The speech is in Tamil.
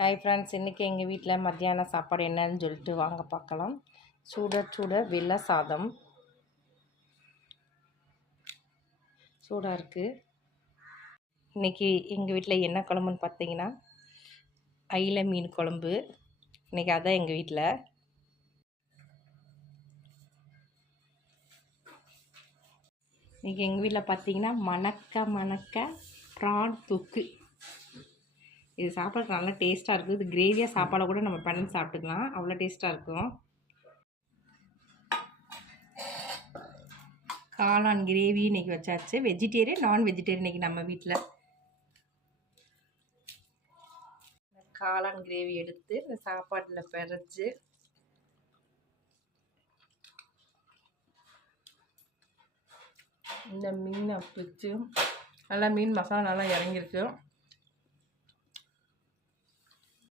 ஹாய் ஃப்ரெண்ட்ஸ், இன்றைக்கி எங்கள் வீட்டில் மத்தியான சாப்பாடு என்னன்னு சொல்லிட்டு வாங்க பார்க்கலாம். சுட சுட வெள்ளை சாதம் சூடாக இருக்குது. இன்றைக்கி எங்கள் வீட்டில் என்ன குழம்புன்னு பார்த்தீங்கன்னா அயிலை மீன் குழம்பு. இன்றைக்கி அதான் எங்கள் வீட்டில். இன்றைக்கி எங்கள் வீட்டில் பார்த்தீங்கன்னா மணக்க ப்ரான் தொக்கு. இது சாப்பிட்றதுக்கு நல்லா டேஸ்ட்டாக இருக்குது. இது கிரேவியாக சாப்பாடை கூட நம்ம பண்ணி சாப்பிட்டுக்கலாம், அவ்வளோ டேஸ்ட்டாக இருக்கும். காளான் கிரேவி இன்றைக்கி வச்சாச்சு. வெஜிடேரியன் நான் வெஜிடேரியன் இன்றைக்கி நம்ம வீட்டில். காளான் கிரேவி எடுத்து இந்த சாப்பாட்டில் பிறச்சி இந்த மீனை பிடிச்சி நல்லா மீன் மசாலா நல்லா இறங்கிருக்கு.